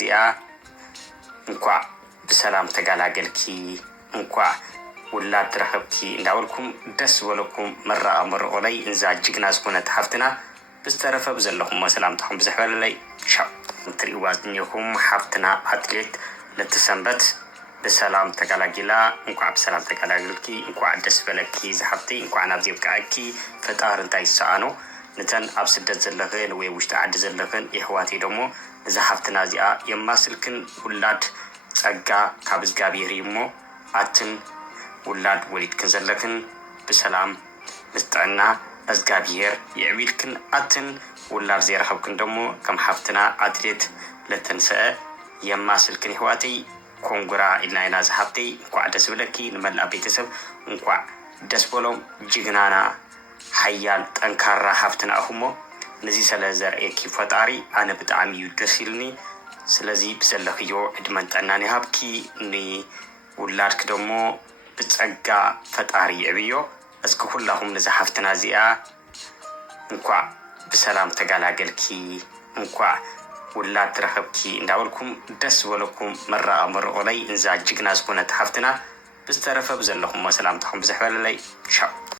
زيا እንኳ بسلام تقالاقلكي እንኳ ولاد ترخبكي እንዳወልኩም ደስ ወለኩም መራመርኦለይ እንዛ ጅግና ዝኮነት ሓፍትና ብዝተረፈ ብዘለኹም ሰላምታኹም ብዝሕበለለይ ሻው ትሪእዋ ዝኒኹም ሓፍትና አትሌት ለተሰንበት بسلام ተቀላቂላ እንኳ بسلام ተቀላቅልኪ እንኳ ደስ በለኪ ዝሓፍቲ እንኳ ናብ ዚብቃኪ ፈጣር እንታይ ሰአኖ ነተን ኣብ ስደት ዘለኽን ወይ ውሽጢ ዓዲ ዘለኽን ይሕዋቴ ደሞ እዛ ሓፍትና እዚኣ የማስልክን ውላድ ጸጋ ካብ እግዚአብሔር ይሞ አትን ውላድ ወሊድክን ዘለክን بسلام ምስጠና እግዚአብሔር ይዕቢልክን አትን ውላድ ዘይረኸብክን ደሞ ከም ሓፍትና አትሌት ለተንሰአ የማስልክን ይሕዋቴ ኮንግራ ኢልና ዝሓፍቲ እንኳ ደስ ብለኪ ንመላ ቤተሰብ እንኳ ደስ በሎም ጅግናና ሓያል ጠንካራ ሓፍትና እኹሞ ነዚ ስለ ዘርእየኪ ፈጣሪ ኣነ ብጣዕሚ እዩ ደስ ኢልኒ ስለዚ ብዘለኽዮ ዕድመን ጠናን ይሃብኪ ንውላድክ ደሞ ብፀጋ ፈጣሪ ይዕብዮ እስኪ ኩላኹም ነዚ ሓፍትና እዚኣ እንኳ بسلام ተጋላገልኪ እንኳ ውላድ ትረኸብኪ እንዳወልኩም ደስ ወለኩም መራመርኦለይ እንዛ ጅግና ዝኮነት ሓፍትና ብዝተረፈ ብዘለኹም ሰላምታኹም ብዝሕበለለይ ሻው